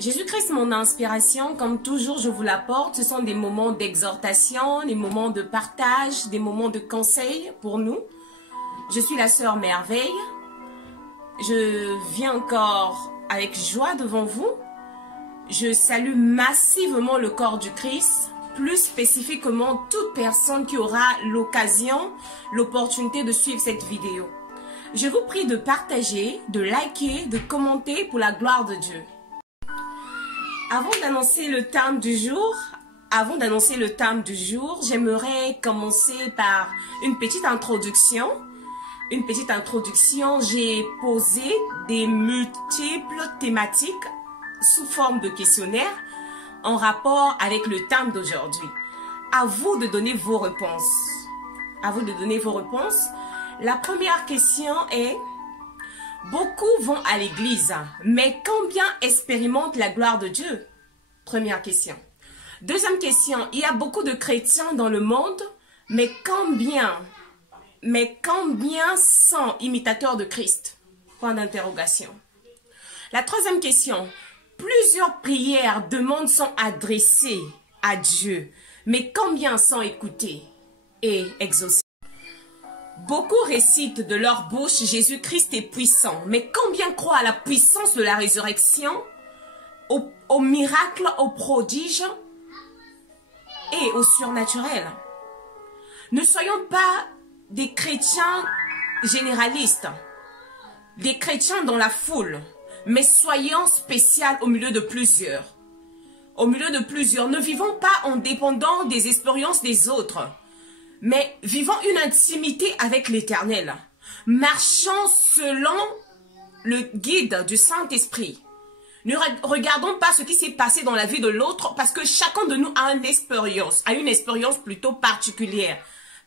Jésus-Christ, mon inspiration, comme toujours je vous l'apporte, ce sont des moments d'exhortation, des moments de partage, des moments de conseil pour nous. Je suis la sœur Merveille. Je viens encore avec joie devant vous. Je salue massivement le corps du Christ, plus spécifiquement toute personne qui aura l'occasion, l'opportunité de suivre cette vidéo. Je vous prie de partager, de liker, de commenter pour la gloire de Dieu. Avant d'annoncer le thème du jour, j'aimerais commencer par une petite introduction. J'ai posé des multiples thématiques sous forme de questionnaire en rapport avec le thème d'aujourd'hui. À vous de donner vos réponses. La première question est: beaucoup vont à l'église, mais combien expérimentent la gloire de Dieu? Première question. Deuxième question: il y a beaucoup de chrétiens dans le monde, mais combien sont imitateurs de Christ? Point d'interrogation. La troisième question: plusieurs prières, demandes sont adressées à Dieu, mais combien sont écoutées et exaucées? Beaucoup récitent de leur bouche Jésus-Christ est puissant, mais combien croient à la puissance de la résurrection, au miracle, au prodige et au surnaturel? Ne soyons pas des chrétiens généralistes, des chrétiens dans la foule, mais soyons spéciaux au milieu de plusieurs. Ne vivons pas en dépendant des expériences des autres, mais vivons une intimité avec l'Éternel. Marchons selon le guide du Saint-Esprit. Ne regardons pas ce qui s'est passé dans la vie de l'autre, parce que chacun de nous a une expérience plutôt particulière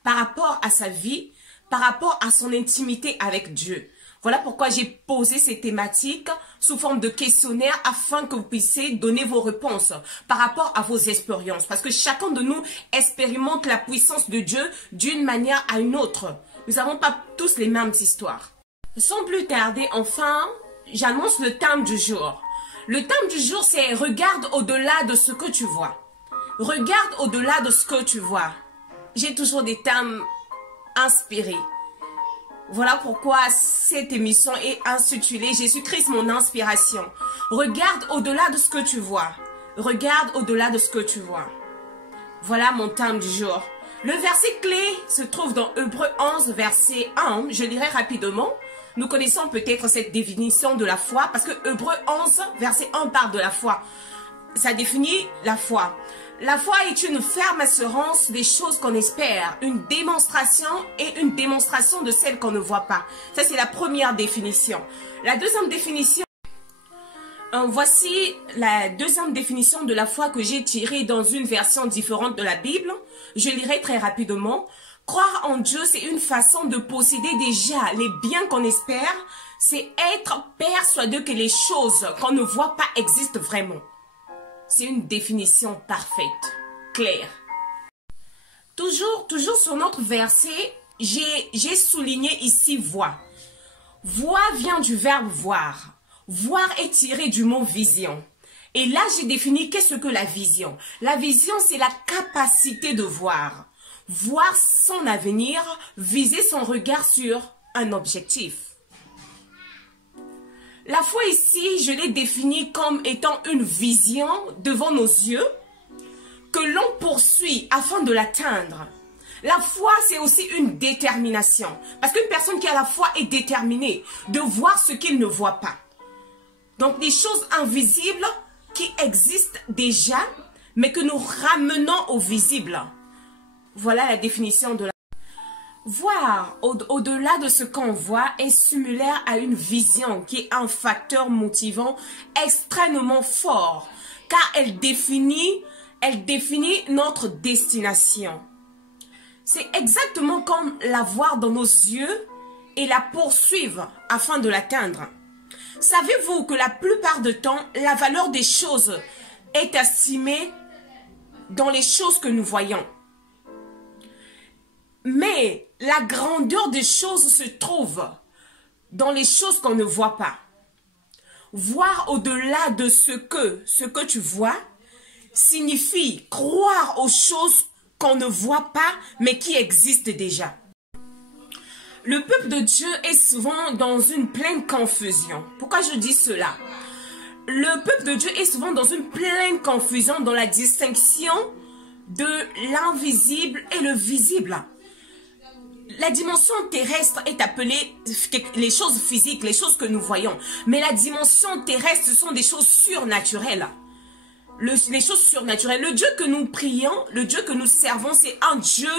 par rapport à sa vie, par rapport à son intimité avec Dieu. Voilà pourquoi j'ai posé ces thématiques sous forme de questionnaire afin que vous puissiez donner vos réponses par rapport à vos expériences. Parce que chacun de nous expérimente la puissance de Dieu d'une manière à une autre. Nous n'avons pas tous les mêmes histoires. Sans plus tarder, enfin, j'annonce le thème du jour. Le thème du jour, c'est « Regarde au-delà de ce que tu vois ». Regarde au-delà de ce que tu vois. J'ai toujours des thèmes inspirés. Voilà pourquoi cette émission est intitulée « Jésus-Christ, mon inspiration ». Regarde au-delà de ce que tu vois. Regarde au-delà de ce que tu vois. Voilà mon thème du jour. Le verset clé se trouve dans Hébreux 11, verset 1. Je lirai rapidement. Nous connaissons peut-être cette définition de la foi parce que Hébreux 11, verset 1 parle de la foi. Ça définit la foi. La foi est une ferme assurance des choses qu'on espère, une démonstration de celles qu'on ne voit pas. Ça, c'est la première définition. La deuxième définition, voici la deuxième définition de la foi que j'ai tirée dans une version différente de la Bible. Je lirai très rapidement. Croire en Dieu, c'est une façon de posséder déjà les biens qu'on espère. C'est être persuadé que les choses qu'on ne voit pas existent vraiment. C'est une définition parfaite, claire. Toujours sur notre verset, j'ai souligné ici « voir ». Voir vient du verbe « voir ». Voir est tiré du mot « vision ». Et là, j'ai défini qu'est-ce que la vision. La vision, c'est la capacité de voir. Voir son avenir, viser son regard sur un objectif. La foi ici, je l'ai définie comme étant une vision devant nos yeux que l'on poursuit afin de l'atteindre. La foi, c'est aussi une détermination. Parce qu'une personne qui a la foi est déterminée de voir ce qu'il ne voit pas. Donc, des choses invisibles qui existent déjà, mais que nous ramenons au visible. Voilà la définition de la voir au-delà de ce qu'on voit est similaire à une vision qui est un facteur motivant extrêmement fort car elle définit notre destination. C'est exactement comme la voir dans nos yeux et la poursuivre afin de l'atteindre. Savez-vous que la plupart du temps, la valeur des choses est estimée dans les choses que nous voyons? Mais la grandeur des choses se trouve dans les choses qu'on ne voit pas. Voir au-delà de ce que tu vois signifie croire aux choses qu'on ne voit pas, mais qui existent déjà. Le peuple de Dieu est souvent dans une pleine confusion. Pourquoi je dis cela? Le peuple de Dieu est souvent dans une pleine confusion dans la distinction de l'invisible et le visible. La dimension terrestre est appelée les choses physiques, les choses que nous voyons. Mais la dimension terrestre, ce sont des choses surnaturelles. Les choses surnaturelles. Le Dieu que nous prions, le Dieu que nous servons, c'est un Dieu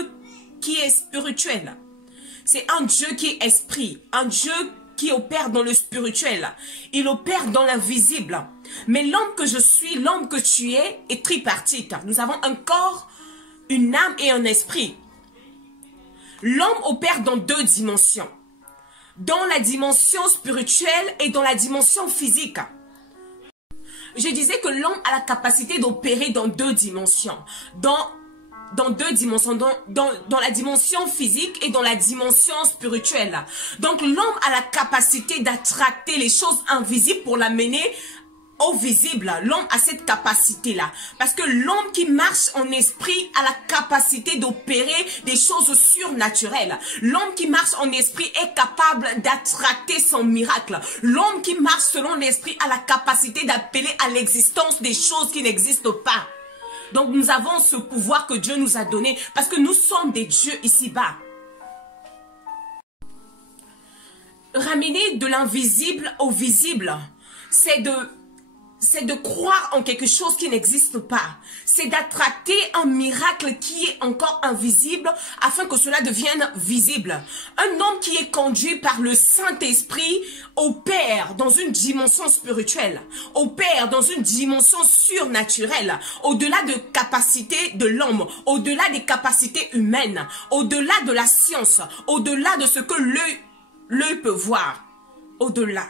qui est spirituel. C'est un Dieu qui est esprit, un Dieu qui opère dans le spirituel. Il opère dans l'invisible. Mais l'homme que je suis, l'homme que tu es, est tripartite. Nous avons un corps, une âme et un esprit. L'homme opère dans deux dimensions. Dans la dimension spirituelle et dans la dimension physique. Je disais que l'homme a la capacité d'opérer dans deux dimensions. Dans deux dimensions, dans la dimension physique et dans la dimension spirituelle. Donc l'homme a la capacité d'attracter les choses invisibles pour l'amener au visible. L'homme a cette capacité-là. Parce que l'homme qui marche en esprit a la capacité d'opérer des choses surnaturelles. L'homme qui marche en esprit est capable d'attracter son miracle. L'homme qui marche selon l'esprit a la capacité d'appeler à l'existence des choses qui n'existent pas. Donc nous avons ce pouvoir que Dieu nous a donné parce que nous sommes des dieux ici-bas. Ramener de l'invisible au visible, c'est de croire en quelque chose qui n'existe pas. C'est d'attracter un miracle qui est encore invisible afin que cela devienne visible. Un homme qui est conduit par le Saint-Esprit opère dans une dimension spirituelle, opère dans une dimension surnaturelle, au-delà de capacités de l'homme, au-delà des capacités humaines, au-delà de la science, au-delà de ce que l'œil peut voir, au-delà.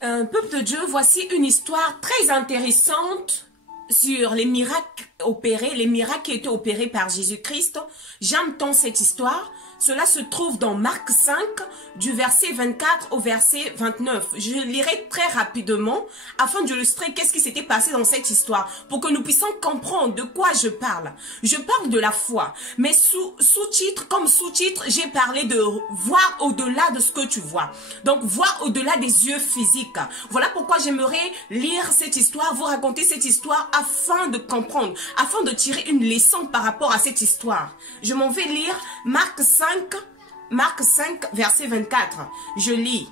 Peuple de Dieu, voici une histoire très intéressante sur les miracles opérés, les miracles qui étaient opérés par Jésus-Christ. J'aime tant cette histoire. Cela se trouve dans Marc 5, du verset 24 au verset 29. Je lirai très rapidement afin d'illustrer qu'est-ce qui s'était passé dans cette histoire pour que nous puissions comprendre de quoi je parle. Je parle de la foi, mais sous-titre, comme sous-titre, j'ai parlé de voir au-delà de ce que tu vois. Donc, voir au-delà des yeux physiques. Voilà pourquoi j'aimerais lire cette histoire, vous raconter cette histoire afin de comprendre, afin de tirer une leçon par rapport à cette histoire. Je m'en vais lire Marc 5, verset 24. Je lis.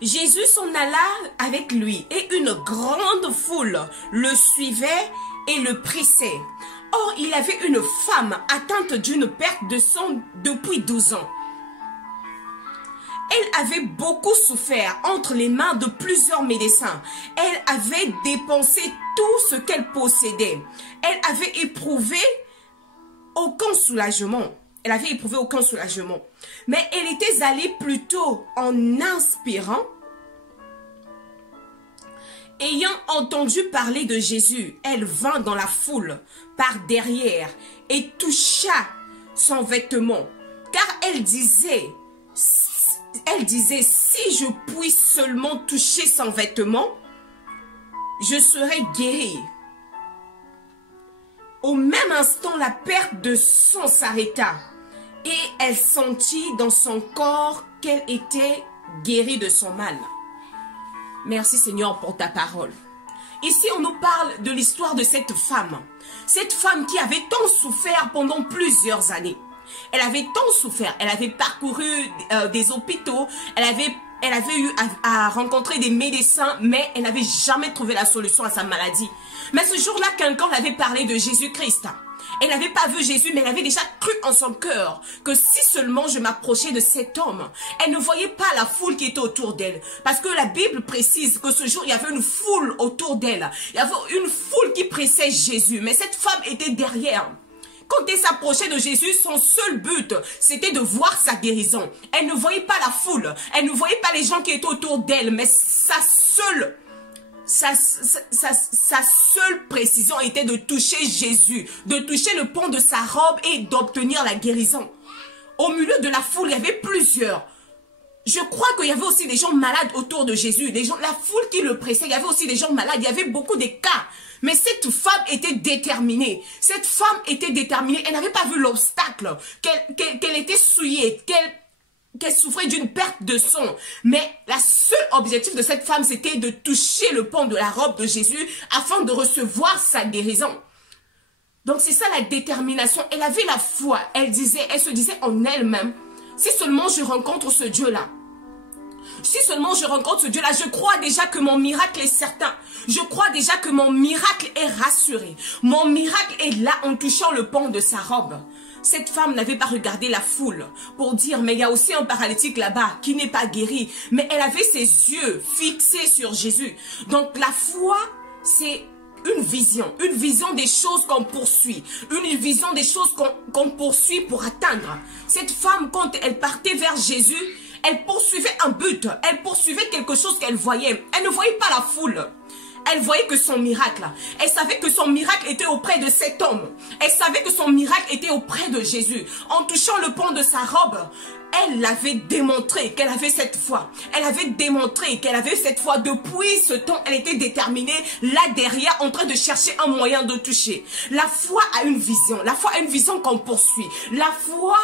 Jésus s'en alla avec lui et une grande foule le suivait et le pressait. Or, il avait une femme atteinte d'une perte de sang depuis 12 ans. Elle avait beaucoup souffert entre les mains de plusieurs médecins. Elle avait dépensé tout ce qu'elle possédait. Elle avait éprouvé aucun soulagement. Mais elle était allée plutôt en inspirant. Ayant entendu parler de Jésus, elle vint dans la foule par derrière et toucha son vêtement. Car elle disait, si je puis seulement toucher son vêtement, je serai guérie. Au même instant, la perte de sang s'arrêta et elle sentit dans son corps qu'elle était guérie de son mal. Merci Seigneur pour ta parole. Ici, on nous parle de l'histoire de cette femme. Cette femme qui avait tant souffert pendant plusieurs années. Elle avait tant souffert, elle avait parcouru des hôpitaux, elle avait eu à rencontrer des médecins, mais elle n'avait jamais trouvé la solution à sa maladie. Mais ce jour-là, quelqu'un l'avait parlé de Jésus-Christ. Elle n'avait pas vu Jésus, mais elle avait déjà cru en son cœur que si seulement je m'approchais de cet homme, elle ne voyait pas la foule qui était autour d'elle. Parce que la Bible précise que ce jour, il y avait une foule autour d'elle. Il y avait une foule qui pressait Jésus, mais cette femme était derrière. Quand elle s'approchait de Jésus, son seul but, c'était de voir sa guérison. Elle ne voyait pas la foule, elle ne voyait pas les gens qui étaient autour d'elle, mais sa seule précision était de toucher Jésus, de toucher le pan de sa robe et d'obtenir la guérison. Au milieu de la foule, il y avait plusieurs je crois qu'il y avait aussi des gens malades autour de Jésus, des gens, la foule qui le pressait, il y avait aussi des gens malades, il y avait beaucoup de cas. Mais cette femme était déterminée. Cette femme était déterminée. Elle n'avait pas vu l'obstacle, qu'elle était souillée, qu'elle souffrait d'une perte de sang. Mais la seule objectif de cette femme, c'était de toucher le pan de la robe de Jésus afin de recevoir sa guérison. Donc c'est ça la détermination. Elle avait la foi. Elle se disait en elle-même, si seulement je rencontre ce Dieu-là, si seulement je rencontre ce Dieu-là, je crois déjà que mon miracle est certain. Je crois déjà que mon miracle est rassuré. Mon miracle est là en touchant le pan de sa robe. Cette femme n'avait pas regardé la foule pour dire, mais il y a aussi un paralytique là-bas qui n'est pas guéri. Mais elle avait ses yeux fixés sur Jésus. Donc la foi, c'est une vision des choses qu'on poursuit, une vision des choses qu'on poursuit pour atteindre. Cette femme, quand elle partait vers Jésus, elle poursuivait un but, elle poursuivait quelque chose qu'elle voyait. Elle ne voyait pas la foule. Elle voyait que son miracle, elle savait que son miracle était auprès de cet homme. Elle savait que son miracle était auprès de Jésus. En touchant le pan de sa robe, elle avait démontré qu'elle avait cette foi. Elle avait démontré qu'elle avait cette foi. Depuis ce temps, elle était déterminée là derrière en train de chercher un moyen de toucher. La foi a une vision. La foi a une vision qu'on poursuit. La foi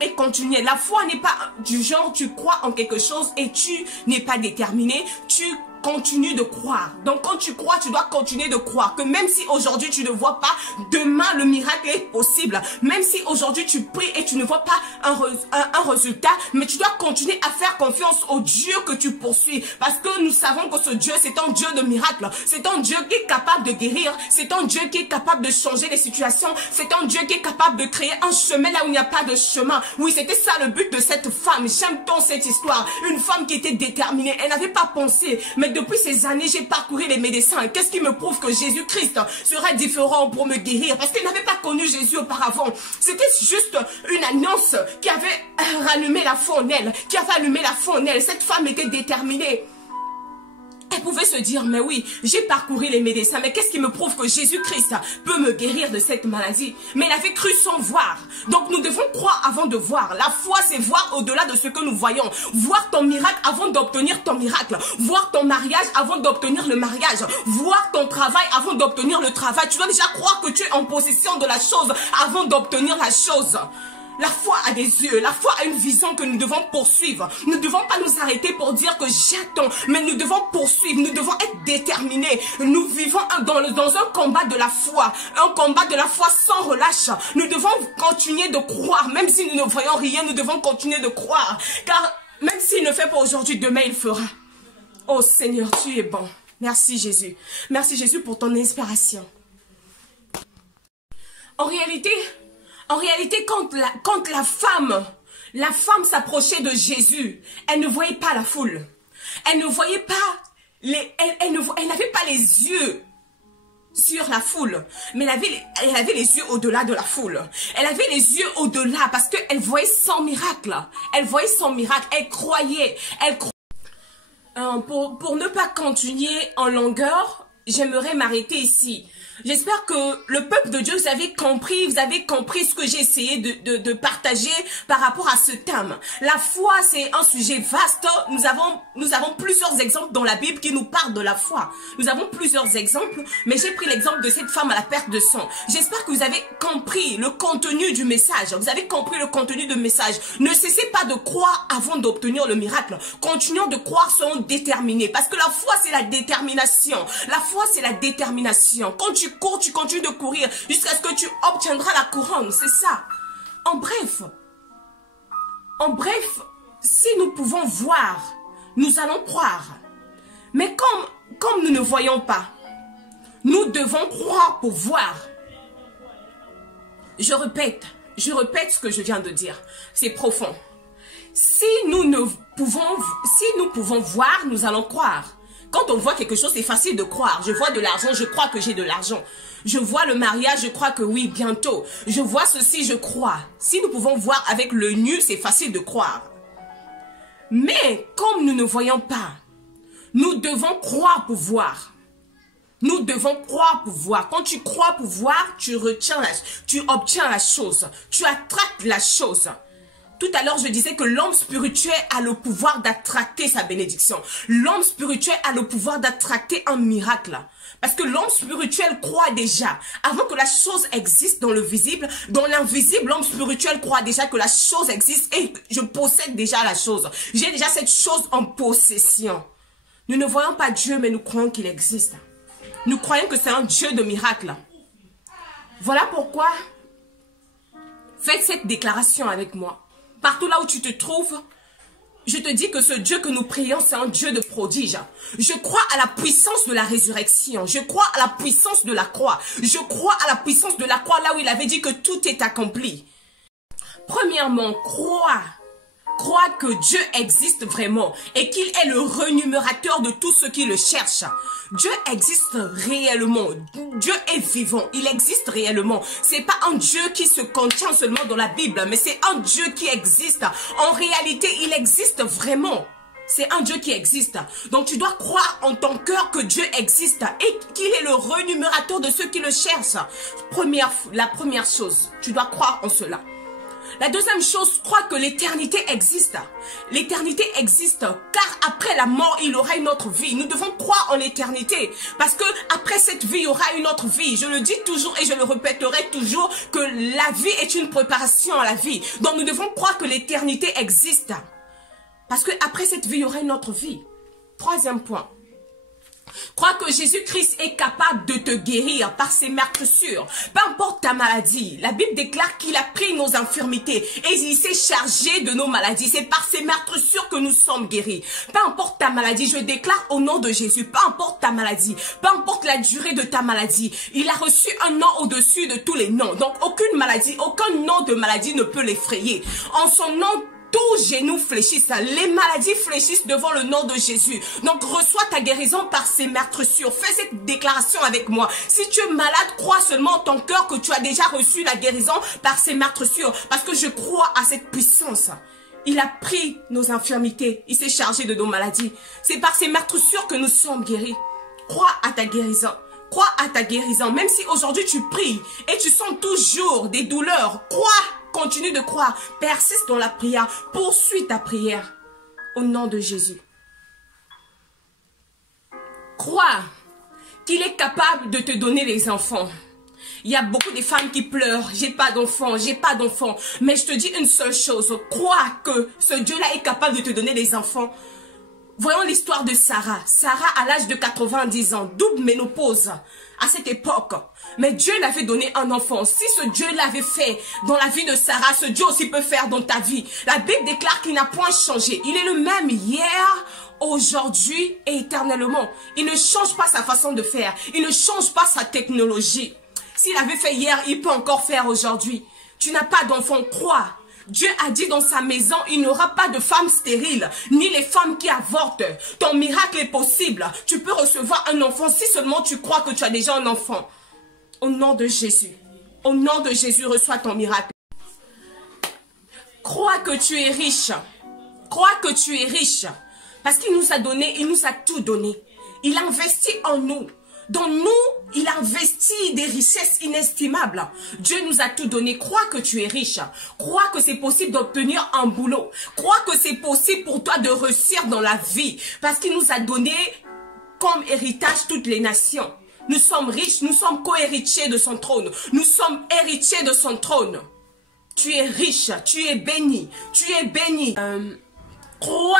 est continuelle. La foi n'est pas du genre tu crois en quelque chose et tu n'es pas déterminé. Tu continue de croire. Donc quand tu crois, tu dois continuer de croire que même si aujourd'hui tu ne vois pas, demain le miracle est possible. Même si aujourd'hui tu pries et tu ne vois pas un résultat, mais tu dois continuer à faire confiance au Dieu que tu poursuis. Parce que nous savons que ce Dieu, c'est un Dieu de miracle. C'est un Dieu qui est capable de guérir. C'est un Dieu qui est capable de changer les situations. C'est un Dieu qui est capable de créer un chemin là où il n'y a pas de chemin. Oui, c'était ça le but de cette femme. J'aime tant cette histoire. Une femme qui était déterminée. Elle n'avait pas pensé, mais depuis ces années, j'ai parcouru les médecins. Qu'est-ce qui me prouve que Jésus-Christ sera différent pour me guérir? Parce qu'elle n'avait pas connu Jésus auparavant. C'était juste une annonce qui avait rallumé la foi en elle. Qui avait allumé la foi en elle. Cette femme était déterminée. Elle pouvait se dire, mais oui, j'ai parcouru les médecins, mais qu'est-ce qui me prouve que Jésus-Christ peut me guérir de cette maladie? Mais elle avait cru sans voir. Donc nous devons croire avant de voir. La foi, c'est voir au-delà de ce que nous voyons. Voir ton miracle avant d'obtenir ton miracle. Voir ton mariage avant d'obtenir le mariage. Voir ton travail avant d'obtenir le travail. Tu dois déjà croire que tu es en possession de la chose avant d'obtenir la chose. La foi a des yeux, la foi a une vision que nous devons poursuivre. Nous ne devons pas nous arrêter pour dire que j'attends, mais nous devons poursuivre, nous devons être déterminés. Nous vivons dans un combat de la foi sans relâche. Nous devons continuer de croire, même si nous ne voyons rien, nous devons continuer de croire. Car même s'il ne fait pas aujourd'hui, demain il fera. Oh Seigneur, tu es bon. Merci Jésus. Merci Jésus pour ton inspiration. En réalité, quand la femme s'approchait de Jésus, elle ne voyait pas la foule. Elle ne voyait pas, elle n'avait pas les yeux sur la foule, mais elle avait les yeux au-delà de la foule. Elle avait les yeux au-delà parce qu'elle voyait son miracle. Elle voyait son miracle, elle croyait. Pour ne pas continuer en longueur, j'aimerais m'arrêter ici. J'espère que le peuple de Dieu, vous avez compris ce que j'ai essayé de partager par rapport à ce thème. La foi, c'est un sujet vaste. Nous avons plusieurs exemples dans la Bible qui nous parlent de la foi. Nous avons plusieurs exemples, mais j'ai pris l'exemple de cette femme à la perte de sang. J'espère que vous avez compris le contenu du message. Vous avez compris le contenu du message. Ne cessez pas de croire avant d'obtenir le miracle. Continuons de croire, soyons déterminés. Parce que la foi, c'est la détermination. La foi, c'est la détermination. Quand tu cours, tu continues de courir jusqu'à ce que tu obtiendras la couronne. C'est ça. En bref, si nous pouvons voir, nous allons croire. Mais comme nous ne voyons pas, nous devons croire pour voir. Je répète ce que je viens de dire. C'est profond. Si nous pouvons voir, nous allons croire. Quand on voit quelque chose, c'est facile de croire. Je vois de l'argent, je crois que j'ai de l'argent. Je vois le mariage, je crois que oui, bientôt. Je vois ceci, je crois. Si nous pouvons voir avec le nu, c'est facile de croire. Mais comme nous ne voyons pas, nous devons croire pour voir. Nous devons croire pour voir. Quand tu crois pour voir, tu obtiens la chose. Tu attrapes la chose. Tout à l'heure, je disais que l'homme spirituel a le pouvoir d'attracter sa bénédiction. L'homme spirituel a le pouvoir d'attracter un miracle. Parce que l'homme spirituel croit déjà, avant que la chose existe dans le visible, dans l'invisible, l'homme spirituel croit déjà que la chose existe et je possède déjà la chose. J'ai déjà cette chose en possession. Nous ne voyons pas Dieu, mais nous croyons qu'il existe. Nous croyons que c'est un Dieu de miracles. Voilà pourquoi, faites cette déclaration avec moi. Partout là où tu te trouves, je te dis que ce Dieu que nous prions, c'est un Dieu de prodige. Je crois à la puissance de la résurrection. Je crois à la puissance de la croix. Je crois à la puissance de la croix là où il avait dit que tout est accompli. Premièrement, crois que Dieu existe vraiment et qu'il est le rémunérateur de tous ceux qui le cherchent. Dieu existe réellement. Dieu est vivant. Il existe réellement. C'est pas un Dieu qui se contient seulement dans la Bible, mais c'est un Dieu qui existe. En réalité, il existe vraiment. C'est un Dieu qui existe. Donc tu dois croire en ton cœur que Dieu existe et qu'il est le rémunérateur de ceux qui le cherchent. La première chose, tu dois croire en cela. La deuxième chose, crois que l'éternité existe. L'éternité existe car après la mort, il y aura une autre vie. Nous devons croire en l'éternité parce que après cette vie, il y aura une autre vie. Je le dis toujours et je le répéterai toujours que la vie est une préparation à la vie. Donc nous devons croire que l'éternité existe parce que après cette vie, il y aura une autre vie. Troisième point. Crois que Jésus-Christ est capable de te guérir par ses meurtrissures. Peu importe ta maladie. La Bible déclare qu'il a pris nos infirmités et il s'est chargé de nos maladies. C'est par ses meurtrissures que nous sommes guéris. Peu importe ta maladie, je déclare au nom de Jésus, peu importe ta maladie, peu importe la durée de ta maladie, il a reçu un nom au-dessus de tous les noms. Donc aucune maladie, aucun nom de maladie ne peut l'effrayer. En son nom, tous genoux fléchissent, les maladies fléchissent devant le nom de Jésus. Donc reçois ta guérison par ses meurtrissures. Fais cette déclaration avec moi. Si tu es malade, crois seulement en ton cœur que tu as déjà reçu la guérison par ses meurtrissures. Parce que je crois à cette puissance. Il a pris nos infirmités. Il s'est chargé de nos maladies. C'est par ses meurtrissures que nous sommes guéris. Crois à ta guérison. Crois à ta guérison. Même si aujourd'hui tu pries et tu sens toujours des douleurs, crois. Continue de croire, persiste dans la prière, poursuis ta prière au nom de Jésus. Crois qu'il est capable de te donner les enfants. Il y a beaucoup de femmes qui pleurent, j'ai pas d'enfants, j'ai pas d'enfants. Mais je te dis une seule chose, crois que ce Dieu-là est capable de te donner des enfants. Voyons l'histoire de Sarah. Sarah, à l'âge de 90 ans, double ménopause à cette époque. Mais Dieu l'avait donné un enfant. Si ce Dieu l'avait fait dans la vie de Sarah, ce Dieu aussi peut faire dans ta vie. La Bible déclare qu'il n'a point changé. Il est le même hier, aujourd'hui et éternellement. Il ne change pas sa façon de faire. Il ne change pas sa technologie. S'il avait fait hier, il peut encore faire aujourd'hui. Tu n'as pas d'enfant, crois. Dieu a dit dans sa maison, il n'y aura pas de femmes stériles, ni les femmes qui avortent. Ton miracle est possible. Tu peux recevoir un enfant si seulement tu crois que tu as déjà un enfant. Au nom de Jésus. Au nom de Jésus, reçois ton miracle. Crois que tu es riche. Crois que tu es riche. Parce qu'il nous a donné, il nous a tout donné. Il a investi en nous. Dans nous, il a investi des richesses inestimables. Dieu nous a tout donné. Crois que tu es riche. Crois que c'est possible d'obtenir un boulot. Crois que c'est possible pour toi de réussir dans la vie. Parce qu'il nous a donné comme héritage toutes les nations. Nous sommes riches, nous sommes co-héritiers de son trône. Nous sommes héritiers de son trône. Tu es riche, tu es béni. Tu es béni. Crois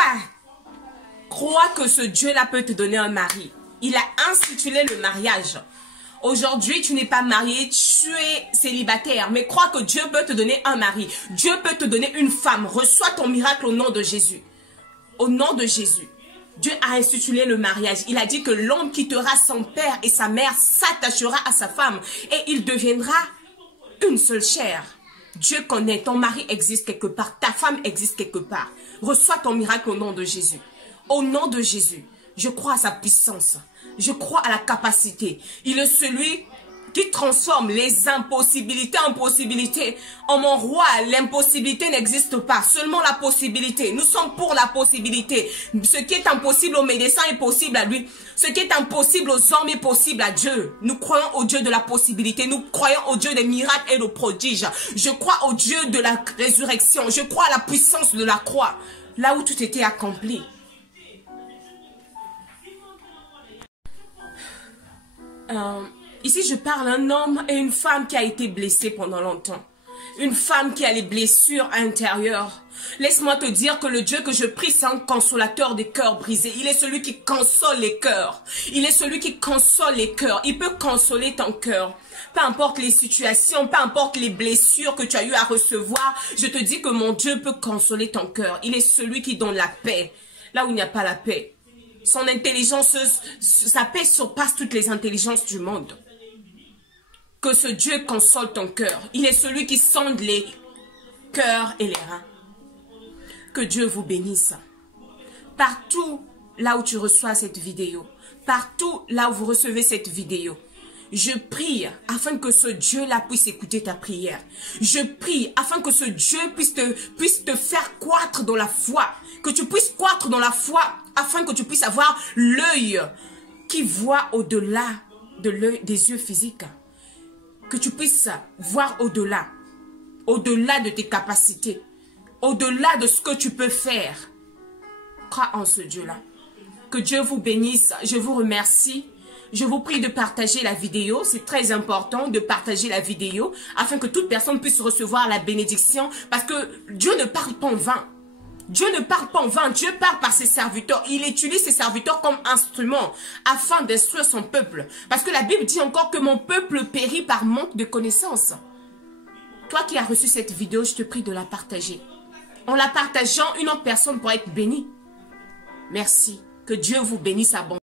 que ce Dieu-là peut te donner un mari. Il a institué le mariage. Aujourd'hui, tu n'es pas marié, tu es célibataire. Mais crois que Dieu peut te donner un mari. Dieu peut te donner une femme. Reçois ton miracle au nom de Jésus. Au nom de Jésus. Dieu a institué le mariage. Il a dit que l'homme quittera son père et sa mère, s'attachera à sa femme. Et il deviendra une seule chair. Dieu connaît, ton mari existe quelque part. Ta femme existe quelque part. Reçois ton miracle au nom de Jésus. Au nom de Jésus. Je crois à sa puissance. Je crois à la capacité. Il est celui qui transforme les impossibilités en possibilités. Oh mon roi, l'impossibilité n'existe pas, seulement la possibilité. Nous sommes pour la possibilité. Ce qui est impossible aux médecins est possible à lui. Ce qui est impossible aux hommes est possible à Dieu. Nous croyons au Dieu de la possibilité. Nous croyons au Dieu des miracles et des prodiges. Je crois au Dieu de la résurrection. Je crois à la puissance de la croix. Là où tout était accompli. Ici, je parle d'un homme et une femme qui a été blessée pendant longtemps. Une femme qui a les blessures intérieures. Laisse-moi te dire que le Dieu que je prie, c'est un consolateur des cœurs brisés. Il est celui qui console les cœurs. Il est celui qui console les cœurs. Il peut consoler ton cœur. Peu importe les situations, peu importe les blessures que tu as eu à recevoir, je te dis que mon Dieu peut consoler ton cœur. Il est celui qui donne la paix. Là où il n'y a pas la paix. Son intelligence, sa paix surpasse toutes les intelligences du monde. Que ce Dieu console ton cœur. Il est celui qui sonde les cœurs et les reins. Que Dieu vous bénisse. Partout là où tu reçois cette vidéo, partout là où vous recevez cette vidéo, je prie afin que ce Dieu-là puisse écouter ta prière. Je prie afin que ce Dieu puisse te faire croître dans la foi. Que tu puisses croître dans la foi afin que tu puisses avoir l'œil qui voit au-delà des yeux physiques. Que tu puisses voir au-delà de tes capacités, au-delà de ce que tu peux faire. Crois en ce Dieu-là. Que Dieu vous bénisse. Je vous remercie. Je vous prie de partager la vidéo. C'est très important de partager la vidéo afin que toute personne puisse recevoir la bénédiction. Parce que Dieu ne parle pas en vain. Dieu ne parle pas en vain. Dieu parle par ses serviteurs. Il utilise ses serviteurs comme instruments afin d'instruire son peuple. Parce que la Bible dit encore que mon peuple périt par manque de connaissances. Toi qui as reçu cette vidéo, je te prie de la partager. En la partageant, une autre personne pourra être bénie. Merci. Que Dieu vous bénisse abondamment.